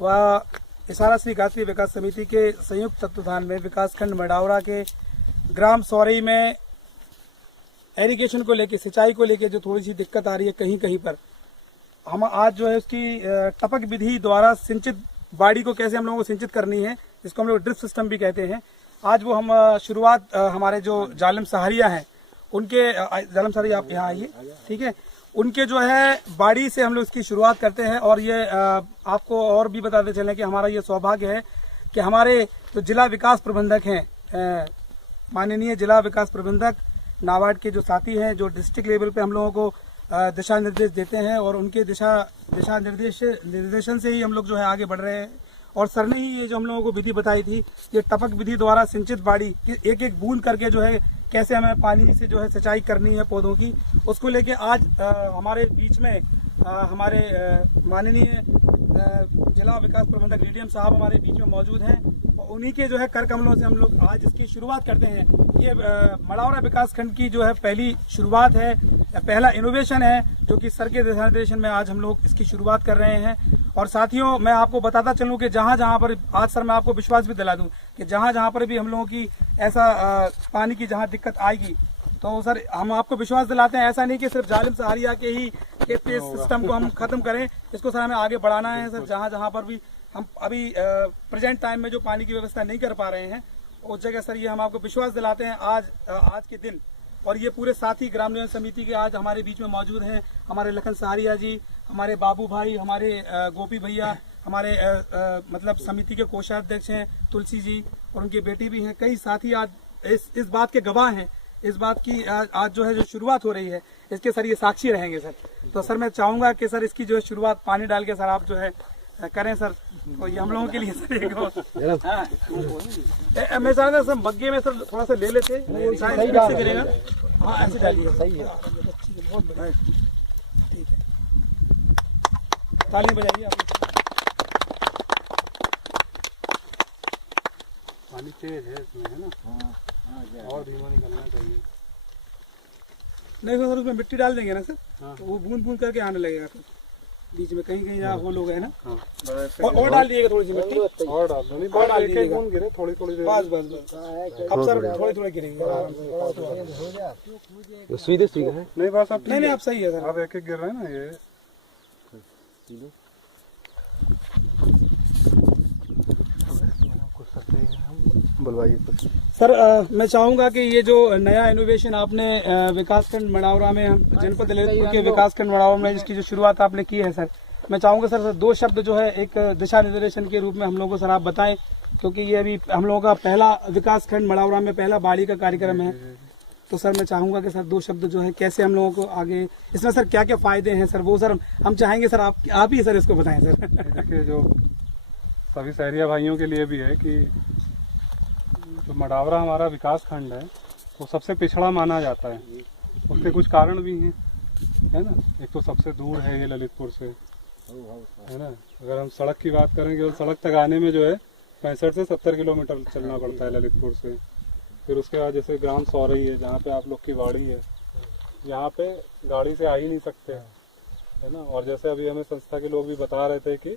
व इशारा श्री गायत्री विकास समिति के संयुक्त तत्वाधान में विकासखंड मडावरा के ग्राम सौरई में एरीगेशन को लेके, सिंचाई को लेके जो थोड़ी सी दिक्कत आ रही है कहीं कहीं पर, हम आज जो है उसकी टपक विधि द्वारा सिंचित बाड़ी को कैसे हम लोगों को सिंचित करनी है, जिसको हम लोग ड्रिप सिस्टम भी कहते हैं, आज वो हम शुरुआत हमारे जो जालिम सहारिया हैं उनके, जालिम सहारिया आप यहाँ आइए, ठीक है, उनके जो है बाड़ी से हम लोग इसकी शुरुआत करते हैं। और ये आपको और भी बताते चलें कि हमारा ये सौभाग्य है कि हमारे जो जिला विकास प्रबंधक हैं, माननीय जिला विकास प्रबंधक नाबार्ड के जो साथी हैं, जो डिस्ट्रिक्ट लेवल पे हम लोगों को दिशा निर्देश देते हैं, और उनके दिशा निर्देशन से ही हम लोग जो है आगे बढ़ रहे हैं। और सर ने ही ये जो हम लोगों को विधि बताई थी, ये टपक विधि द्वारा सिंचित बाड़ी, एक एक बूंद करके जो है कैसे हमें पानी से जो है सिंचाई करनी है पौधों की, उसको लेके आज हमारे बीच में हमारे माननीय जिला विकास प्रबंधक डीडीएम साहब हमारे बीच में मौजूद हैं, और उन्हीं के जो है कर कमलों से हम लोग आज इसकी शुरुआत करते हैं। ये मडावरा विकास खंड की जो है पहली शुरुआत है, पहला इनोवेशन है, जो कि सर के दिशा निर्देशन में आज हम लोग इसकी शुरुआत कर रहे हैं। और साथियों, मैं आपको बताता चलूं कि जहां जहां पर आज सर मैं आपको विश्वास भी दिला दूं कि जहां जहां पर भी हम लोगों की ऐसा पानी की जहां दिक्कत आएगी, तो सर हम आपको विश्वास दिलाते हैं, ऐसा नहीं कि सिर्फ जालिम सहारिया के ही इस सिस्टम को हम खत्म करें, इसको सर हमें आगे बढ़ाना है। सर जहां जहां पर भी हम अभी प्रेजेंट टाइम में जो पानी की व्यवस्था नहीं कर पा रहे हैं, उस जगह सर ये हम आपको विश्वास दिलाते हैं आज के दिन। और ये पूरे साथी ग्राम नियोजन समिति के आज हमारे बीच में मौजूद हैं, हमारे लखन सहारिया जी, हमारे बाबू भाई, हमारे गोपी भैया, हमारे मतलब समिति के कोषाध्यक्ष हैं तुलसी जी, और उनकी बेटी भी हैं। कई साथी आज इस बात के गवाह हैं, इस बात की आज जो है जो शुरुआत हो रही है, इसके सर ये साक्षी रहेंगे सर। तो सर मैं चाहूंगा कि सर इसकी जो है शुरुआत पानी डाल के सर आप जो है करें सर, तो ये हम लोगों के लिए सर एक मैं चाहता सर मग्गे में सर थोड़ा सा ले लेते, करेगा। हाँ ऐसे डालिए, सही है, बहुत बढ़िया, ठीक है, ताली बजाइए आप। पानी तेज है इसमें, है ना? हाँ, और धीमा निकलना चाहिए। नहीं सर उसमें मिट्टी डाल देंगे ना सर, तो वो बूंद बूंद करके आने लगेगा फिर बीच में कहीं कहीं वो लोग है ना। और डाल दिएगा थोड़ी सी मिट्टी, और डाल दो, नहीं और डाल दीजिएगा, बूंद गिरे थोड़ी थोड़ी देर, बस बस बस, अब सर थोड़ी थोड़ी गिरेगी, सीधे सीधे है, नहीं बस अब नहीं आप सही है सर, अब एक एक गिर रहा है ना ये। सर मैं चाहूंगा कि ये जो नया इनोवेशन आपने विकासखंड मडावरा में, हम जनपद ललितपुर के विकासखंड मडावरा में जिसकी जो शुरुआत आपने की है सर, मैं चाहूंगा सर दो शब्द जो है एक दिशा निर्देशन के रूप में हम लोगों को सर आप बताएं, क्योंकि ये अभी हम लोगों का पहला विकासखंड मडावरा में पहला बाड़ी का कार्यक्रम है। तो सर मैं चाहूंगा कि सर दो शब्द जो है कैसे हम लोगों को आगे इसमें सर क्या क्या फायदे हैं सर, वो सर हम चाहेंगे सर आप ही सर इसको बताएं सर। देखिए जो सभी शहरिया भाइयों के लिए भी है कि जो मडावरा हमारा विकास खंड है वो सबसे पिछड़ा माना जाता है, उसके कुछ कारण भी हैं, है ना। एक तो सबसे दूर है ये ललितपुर से, है ना। अगर हम सड़क की बात करेंगे तो सड़क तक आने में जो है 65 से 70 किलोमीटर चलना पड़ता है ललितपुर से। फिर उसके बाद जैसे ग्राम सौरई है जहाँ पे आप लोग की बाड़ी है, यहाँ पे गाड़ी से आ ही नहीं सकते, है ना। और जैसे अभी हमें संस्था के लोग भी बता रहे थे कि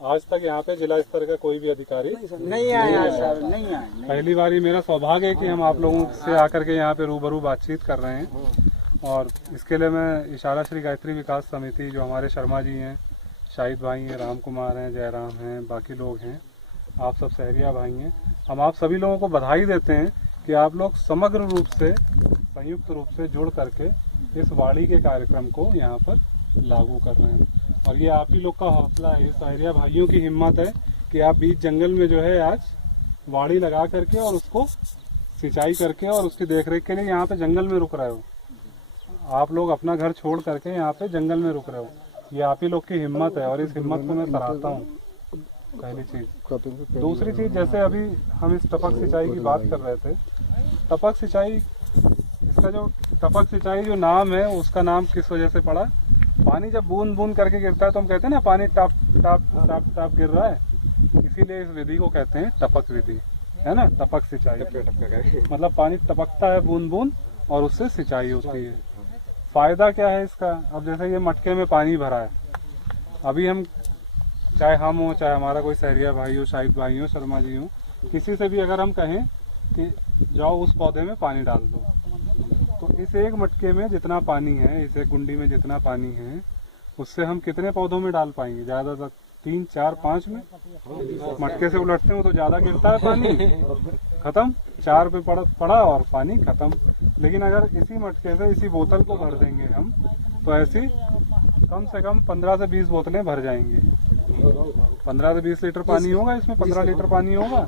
आज तक यहाँ पे जिला स्तर का कोई भी अधिकारी नहीं आया सर, नहीं आया। पहली बार ही मेरा सौभाग्य है कि हम आप लोगों से आकर के यहाँ पे रूबरू बातचीत कर रहे हैं। और इसके लिए मैं इशारा श्री गायत्री विकास समिति, जो हमारे शर्मा जी हैं, शाहिद भाई हैं, राम कुमार हैं, जयराम हैं, बाकी लोग हैं, आप सब शहरिया भाई हैं, हम आप सभी लोगों को बधाई देते हैं कि आप लोग समग्र रूप से संयुक्त रूप से जुड़ करके इस वाड़ी के कार्यक्रम को यहाँ पर लागू कर रहे हैं। और ये आप ही लोग का हौसला है, ये शहरिया भाइयों की हिम्मत है कि आप बीच जंगल में जो है आज वाड़ी लगा करके और उसको सिंचाई करके और उसकी देखरेख के लिए यहाँ पे जंगल में रुक रहे हो। आप लोग अपना घर छोड़ करके यहाँ पे जंगल में रुक रहे हो, ये आप ही लोग की हिम्मत है और इस हिम्मत को मैं सराहता हूँ, पहली चीज। दूसरी चीज, जैसे अभी हम इस टपक सिंचाई की बात कर रहे थे, टपक सिंचाई, इसका जो टपक सिंचाई जो नाम है उसका नाम किस वजह से पड़ा? पानी जब बूंद बूंद करके गिरता है तो हम कहते हैं ना पानी टप टप टप टप गिर रहा है, इसीलिए इस विधि को कहते हैं टपक विधि, है ना। टपक सिंचाई मतलब पानी टपकता है बूंद बूंद और उससे सिंचाई होती है। फायदा क्या है इसका? अब जैसे ये मटके में पानी भरा है, अभी हम चाहे हम हो, चाहे हमारा कोई सहरिया भाई हो, शाहिद भाई हो, शर्मा जी हो, किसी से भी अगर हम कहें कि जाओ उस पौधे में पानी डाल दो, तो इस एक मटके में जितना पानी है, इस एक गुंडी में जितना पानी है, उससे हम कितने पौधों में डाल पाएंगे? ज्यादातर 3, 4, 5 में। मटके से उलटते हो तो ज्यादा गिरता है पानी, खत्म। 4 पे पड़ा और पानी खत्म। लेकिन अगर इसी मटके से इसी बोतल को भर देंगे हम, तो ऐसी कम से कम 15 से 20 बोतलें भर जाएंगे। 15 से 20 लीटर पानी होगा इसमें, 15 लीटर पानी होगा।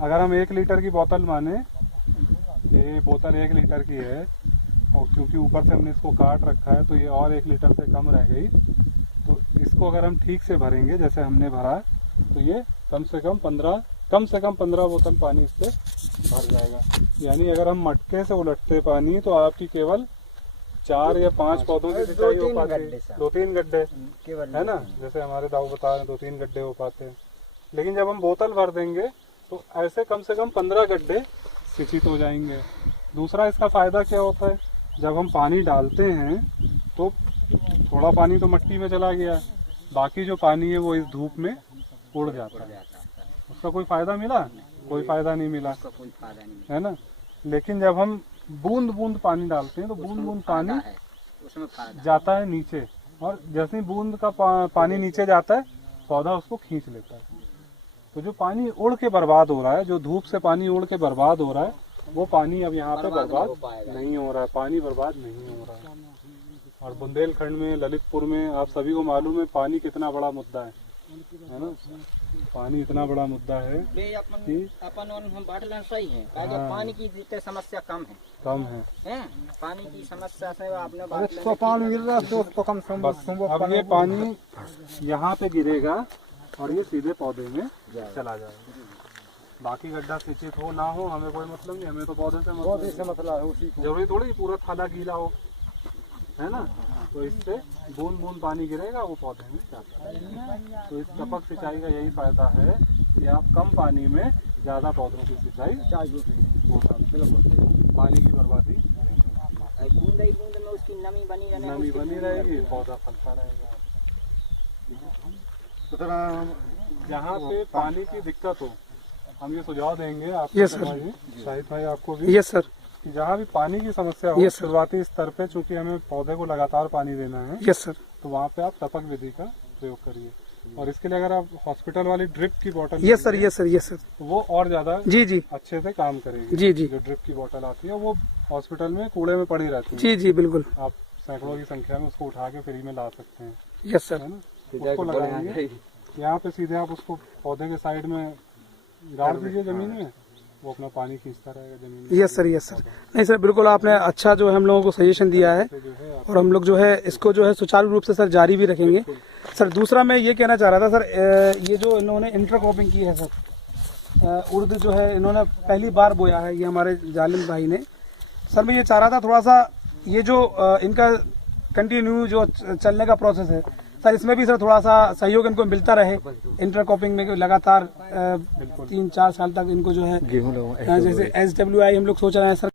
अगर हम 1 लीटर की बोतल माने, ये बोतल 1 लीटर की है, और क्योंकि ऊपर से हमने इसको काट रखा है तो ये और 1 लीटर से कम रह गई, तो इसको अगर हम ठीक से भरेंगे जैसे हमने भरा, तो ये कम से कम 15 बोतल पानी इससे भर जाएगा। यानी अगर हम मटके से उलटते पानी तो आपकी केवल 4 या 5 पौधों की सिंचाई हो पाती है। 2-3 गड्ढे है ना, जैसे हमारे दाऊ बता रहे हैं 2-3 गड्ढे हो पाते हैं। लेकिन जब हम बोतल भर देंगे तो ऐसे कम से कम 15 गड्ढे सिंचित हो जाएंगे। दूसरा इसका फायदा क्या होता है, जब हम पानी डालते हैं तो थोड़ा पानी तो मिट्टी में चला गया, बाकी जो पानी है वो इस धूप में उड़ जाता है। उसका कोई फायदा मिला? कोई फायदा नहीं मिला, है ना। लेकिन जब हम बूंद बूंद पानी डालते हैं तो बूंद बूंद पानी जाता है नीचे, और जैसे ही बूंद का पानी नीचे जाता है पौधा उसको खींच लेता है। तो जो पानी उड़ के बर्बाद हो रहा है, जो धूप से पानी उड़ के बर्बाद हो रहा है, वो पानी अब यहाँ पे बर्बाद नहीं हो रहा है। पानी बर्बाद नहीं हो रहा है। और बुंदेलखंड में, ललितपुर में आप सभी को मालूम है पानी कितना बड़ा मुद्दा है ना। पानी इतना बड़ा मुद्दा है कि अपन हम बाटला सही है। पानी की जितने समस्या कम है पानी की समस्या से आपने पानी गिर रहा है तो कम अब ये पानी यहाँ पे गिरेगा और ये सीधे पौधे में चला जाएगा। बाकी गड्ढा सिंचित हो ना हो हमें कोई मतलब नहीं, हमें तो पौधे से मतलब है। उसी जरूरी थोड़ी पूरा थाला गीला हो, है ना। तो इससे बूंद बूंद पानी गिरेगा वो पौधे में जाता है। तो इस टपक सिंचाई का यही फायदा है कि आप कम पानी में ज्यादा पौधों की सिंचाई हो सकती है। पानी की बर्बादी बूंद में उसकी नमी बनी रहेगी, पौधा फलता रहेगा। जहाँ पे पानी की दिक्कत हो हम ये सुझाव देंगे आपको, शाहिद भाई आपको भी। Yes sir. कि जहाँ भी पानी की समस्या हो शुरुआती स्तर पे, चूंकि हमें पौधे को लगातार पानी देना है, यस सर, तो वहाँ पे आप टपक विधि का प्रयोग करिए। और इसके लिए अगर आप हॉस्पिटल वाली ड्रिप की बोतल, यस सर, तो वो और ज्यादा जी अच्छे से काम करेगी। जी जो ड्रिप की बोतल आती है वो हॉस्पिटल में कूड़े में पड़ी रहती है। जी बिल्कुल, आप सैकड़ों की संख्या में उसको उठा के फ्री में ला सकते हैं। यस सर, है ना। उसको लगाएंगे यहाँ पे सीधे, आप उसको पौधे के साइड में गाड़ दीजिए जमीन में, वो अपना पानी खींचता रहेगा जमीन में। Yes sir. नहीं सर, बिल्कुल आपने अच्छा जो है हम लोगों को सजेशन दिया है, और हम लोग जो है इसको जो है सुचारू रूप से सर जारी भी रखेंगे। सर दूसरा मैं ये कहना चाह रहा था सर, ये जो इन्होंने इंटरक्रॉपिंग की है सर, उर्द जो है इन्होंने पहली बार बोया है, ये हमारे जालिम भाई ने। सर मैं ये चाह रहा था थोड़ा सा ये जो इनका कंटिन्यू जो चलने का प्रोसेस है सर, इसमें भी सर थोड़ा सा सहयोग इनको मिलता रहे इंटरक्रॉपिंग में, लगातार 3-4 साल तक इनको जो है, जैसे SWI हम लोग सोच रहे हैं सर